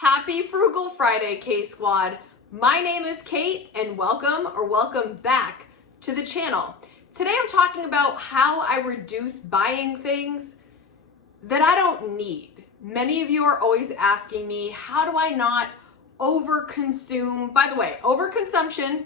Happy Frugal Friday, K-Squad. My name is Kate and welcome back to the channel. Today I'm talking about how I reduce buying things that I don't need. Many of you are always asking me, how do I not overconsume? By the way, overconsumption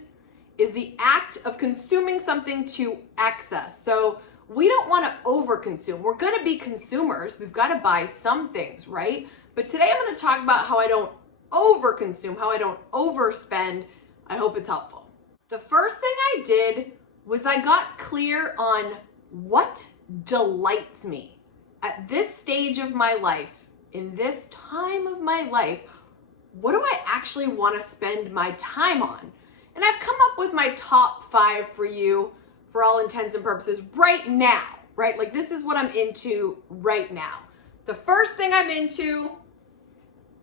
is the act of consuming something to excess. So we don't want to overconsume. We're going to be consumers. We've got to buy some things, right? But today I'm going to talk about how I don't overconsume, how I don't overspend. I hope it's helpful. The first thing I did was I got clear on what delights me. At this stage of my life, in this time of my life, what do I actually want to spend my time on? And I've come up with my top 5 for you for all intents and purposes right now, right? Like this is what I'm into right now. The first thing I'm into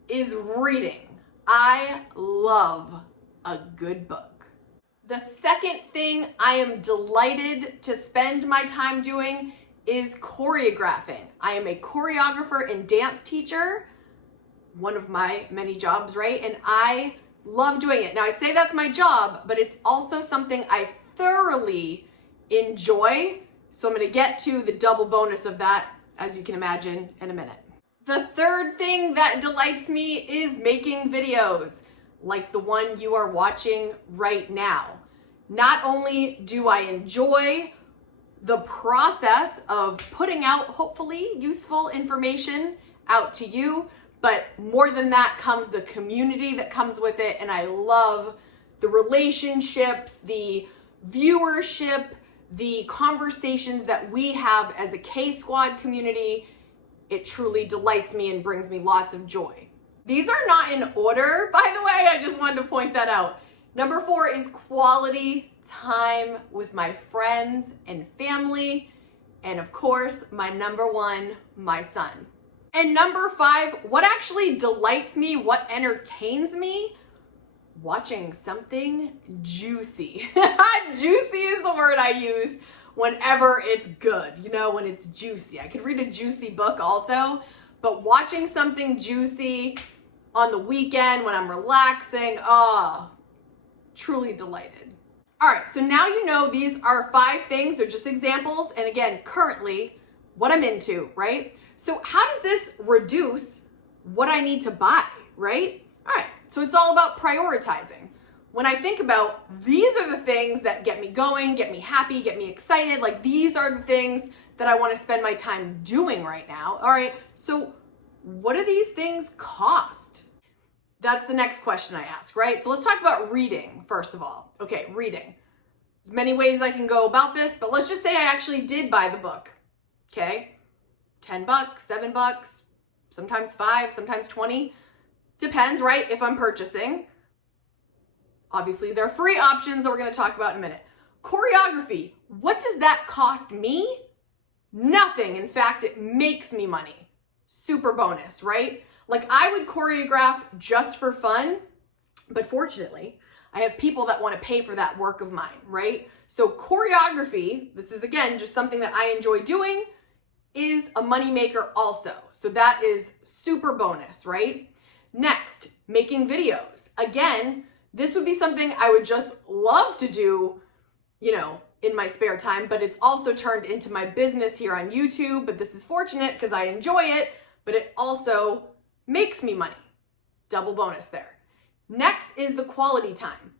is reading. I love a good book. The second thing I am delighted to spend my time doing is choreographing. I am a choreographer and dance teacher, one of my many jobs, right? And I love doing it. Now I say that's my job, but it's also something I thoroughly enjoy. So I'm going to get to the double bonus of that, as you can imagine, in a minute. The third thing that delights me is making videos like the one you are watching right now. Not only do I enjoy the process of putting out hopefully useful information out to you, but more than that comes the community that comes with it. And I love the relationships, the viewership, the conversations that we have as a K-Squad community. It truly delights me and brings me lots of joy. These are not in order, by the way. I just wanted to point that out. Number 4 is quality time with my friends and family. And of course, my number 1, my son. And number 5, what actually delights me, what entertains me? Watching something juicy. Juicy is the word I use whenever it's good, you know, when it's juicy. I could read a juicy book also, but watching something juicy on the weekend when I'm relaxing, truly delighted. All right, so now you know these are 5 things. They're just examples. And again, currently what I'm into, right? So how does this reduce what I need to buy, right? All right, so it's all about prioritizing. When I think about these are the things that get me going, get me happy, get me excited, like these are the things that I want to spend my time doing right now. All right, so what do these things cost? That's the next question I ask, right? So let's talk about reading first of all. Okay, reading. There's many ways I can go about this, but let's just say I actually did buy the book. Okay, $10, $7, sometimes 5, sometimes 20. Depends, right? If I'm purchasing. Obviously, there are free options that we're going to talk about in a minute. Choreography. What does that cost me? Nothing. In fact, it makes me money. Super bonus, right? Like I would choreograph just for fun, but fortunately, I have people that want to pay for that work of mine, right? So choreography, this is again, just something that I enjoy doing, is a moneymaker also. So that is super bonus, right? Next, making videos. Again, this would be something I would just love to do, you know, in my spare time, but it's also turned into my business here on YouTube. But this is fortunate because I enjoy it, but it also makes me money. Double bonus there. Next is the quality time.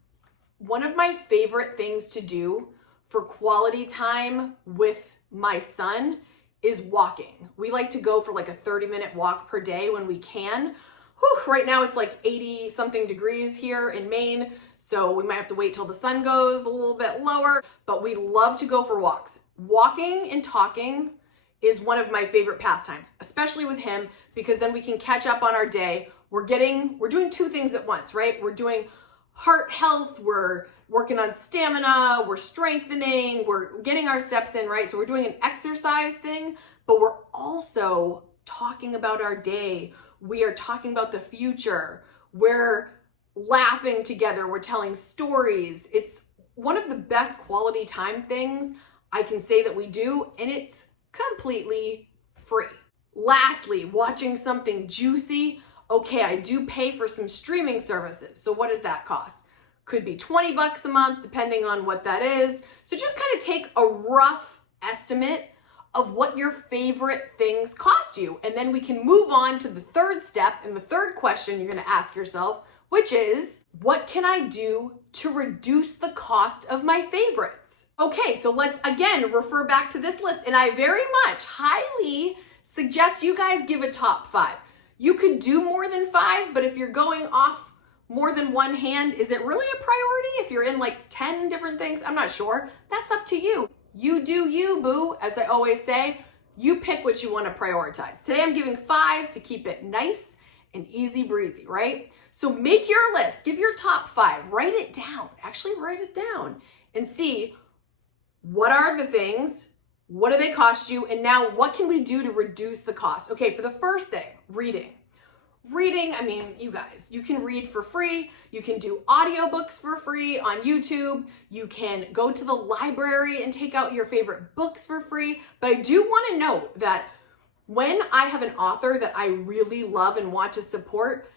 One of my favorite things to do for quality time with my son is walking. We like to go for like a 30-minute walk per day when we can. Whew, right now it's like 80 something degrees here in Maine, so we might have to wait till the sun goes a little bit lower, but we love to go for walks. Walking and talking is one of my favorite pastimes, especially with him, because then we can catch up on our day. We're doing 2 things at once, right? We're doing heart health, we're working on stamina, we're strengthening, we're getting our steps in, right? So we're doing an exercise thing, but we're also talking about our day. We are talking about the future. We're laughing together. We're telling stories. It's one of the best quality time things I can say that we do, and it's completely free. Lastly, watching something juicy. Okay, I do pay for some streaming services. So what does that cost? Could be 20 bucks a month, depending on what that is. So just kind of take a rough estimate of what your favorite things cost you. And then we can move on to the third step and the third question you're gonna ask yourself, which is, what can I do to reduce the cost of my favorites? Okay, so let's again refer back to this list. And I very much highly suggest you guys give a top 5. You could do more than 5, but if you're going off more than one hand, is it really a priority if you're in like 10 different things? I'm not sure. That's up to you. You do you, boo, as I always say. You pick what you want to prioritize. Today I'm giving 5 to keep it nice and easy breezy, right? So make your list, give your top 5, write it down, actually write it down and see what are the things, what do they cost you, and now what can we do to reduce the cost? Okay, for the first thing, reading. Reading, I mean, you guys, you can read for free. You can do audiobooks for free on YouTube. You can go to the library and take out your favorite books for free. But I do want to note that when I have an author that I really love and want to support,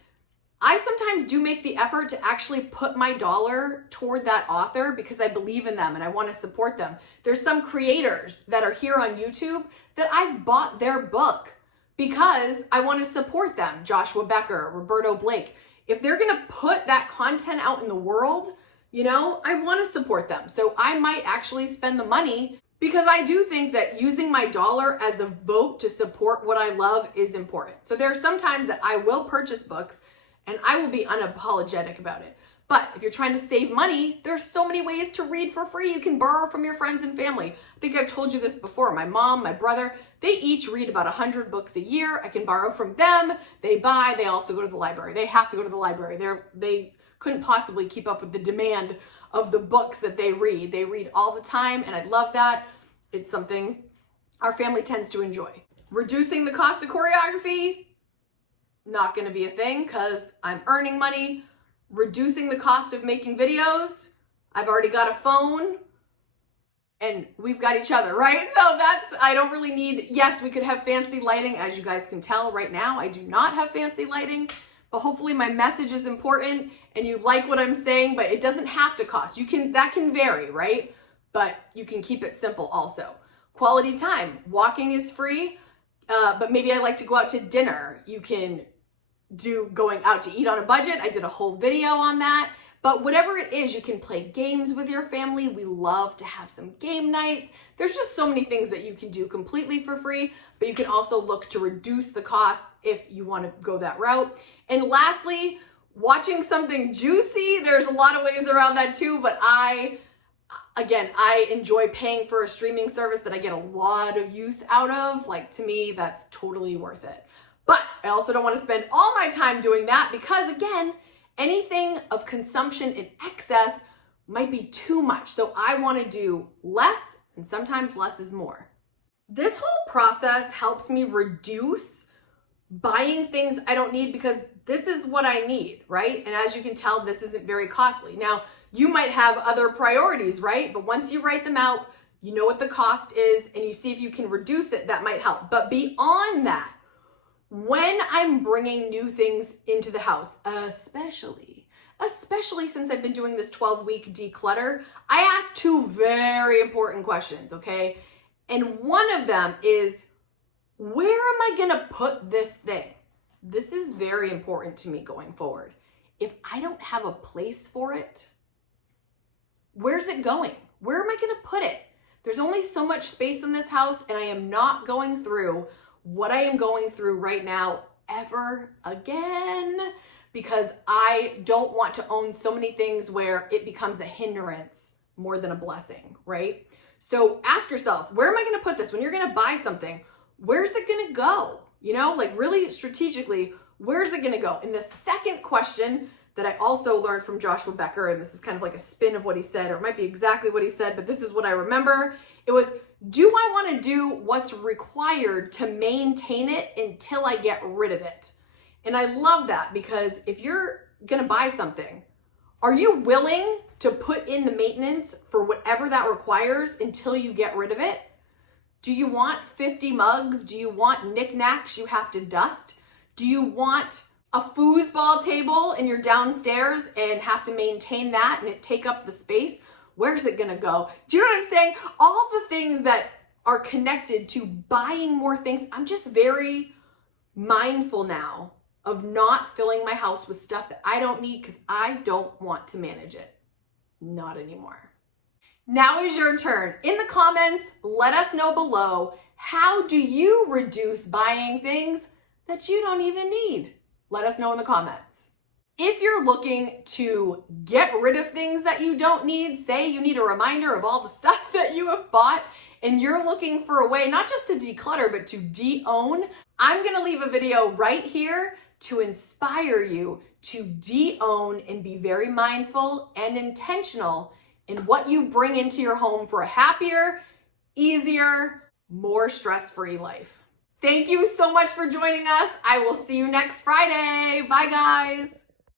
I sometimes do make the effort to actually put my dollar toward that author because I believe in them and I want to support them. There's some creators that are here on YouTube that I've bought their book because I want to support them. Joshua Becker, Roberto Blake. If they're going to put that content out in the world, you know, I want to support them. So I might actually spend the money because I do think that using my dollar as a vote to support what I love is important. So there are some times that I will purchase books and I will be unapologetic about it. But if you're trying to save money, there's so many ways to read for free. You can borrow from your friends and family. I think I've told you this before. My mom, my brother, they each read about 100 books a year. I can borrow from them. They buy. They also go to the library. They have to go to the library. They couldn't possibly keep up with the demand of the books that they read. They read all the time, and I love that. It's something our family tends to enjoy. Reducing the cost of choreography, not going to be a thing because I'm earning money. Reducing the cost of making videos, I've already got a phone and we've got each other, right? So I don't really need, yes, we could have fancy lighting. As you guys can tell right now, I do not have fancy lighting, but hopefully my message is important and you like what I'm saying, but it doesn't have to cost. That can vary, right? But you can keep it simple also. Quality time, walking is free, but maybe I like to go out to dinner. You can do going out to eat on a budget. I did a whole video on that. But whatever it is, you can play games with your family. We love to have some game nights. There's just so many things that you can do completely for free, but you can also look to reduce the cost if you want to go that route. And lastly, watching something juicy. There's a lot of ways around that too, but I enjoy paying for a streaming service that I get a lot of use out of. Like, to me, that's totally worth it. But I also don't want to spend all my time doing that because, again, anything of consumption in excess might be too much. So I want to do less, and sometimes less is more. This whole process helps me reduce buying things I don't need because this is what I need, right? And as you can tell, this isn't very costly. Now, you might have other priorities, right? But once you write them out, you know what the cost is, and you see if you can reduce it, that might help. But beyond that, when I'm bringing new things into the house, especially since I've been doing this 12-week declutter, I ask 2 very important questions, okay? And one of them is, where am I gonna put this thing? This is very important to me going forward. If I don't have a place for it, where's it going? Where am I gonna put it? There's only so much space in this house, and I am not going through what I am going through right now ever again, because I don't want to own so many things where it becomes a hindrance more than a blessing, right? So ask yourself, where am I going to put this? When you're going to buy something, where's it going to go? You know, like really strategically, where's it going to go? And the second question that I also learned from Joshua Becker, and this is kind of like a spin of what he said, or it might be exactly what he said, but this is what I remember. It was, do I want to do what's required to maintain it until I get rid of it? And I love that because if you're going to buy something, are you willing to put in the maintenance for whatever that requires until you get rid of it? Do you want 50 mugs? Do you want knickknacks you have to dust? Do you want a foosball table in your downstairs and have to maintain that and it take up the space, where's it gonna go? Do you know what I'm saying? All the things that are connected to buying more things, I'm just very mindful now of not filling my house with stuff that I don't need because I don't want to manage it. Not anymore. Now is your turn. In the comments, let us know below, how do you reduce buying things that you don't even need? Let us know in the comments. If you're looking to get rid of things that you don't need, say you need a reminder of all the stuff that you have bought, and you're looking for a way not just to declutter, but to de-own, I'm gonna leave a video right here to inspire you to de-own and be very mindful and intentional in what you bring into your home for a happier, easier, more stress-free life. Thank you so much for joining us. I will see you next Friday. Bye, guys.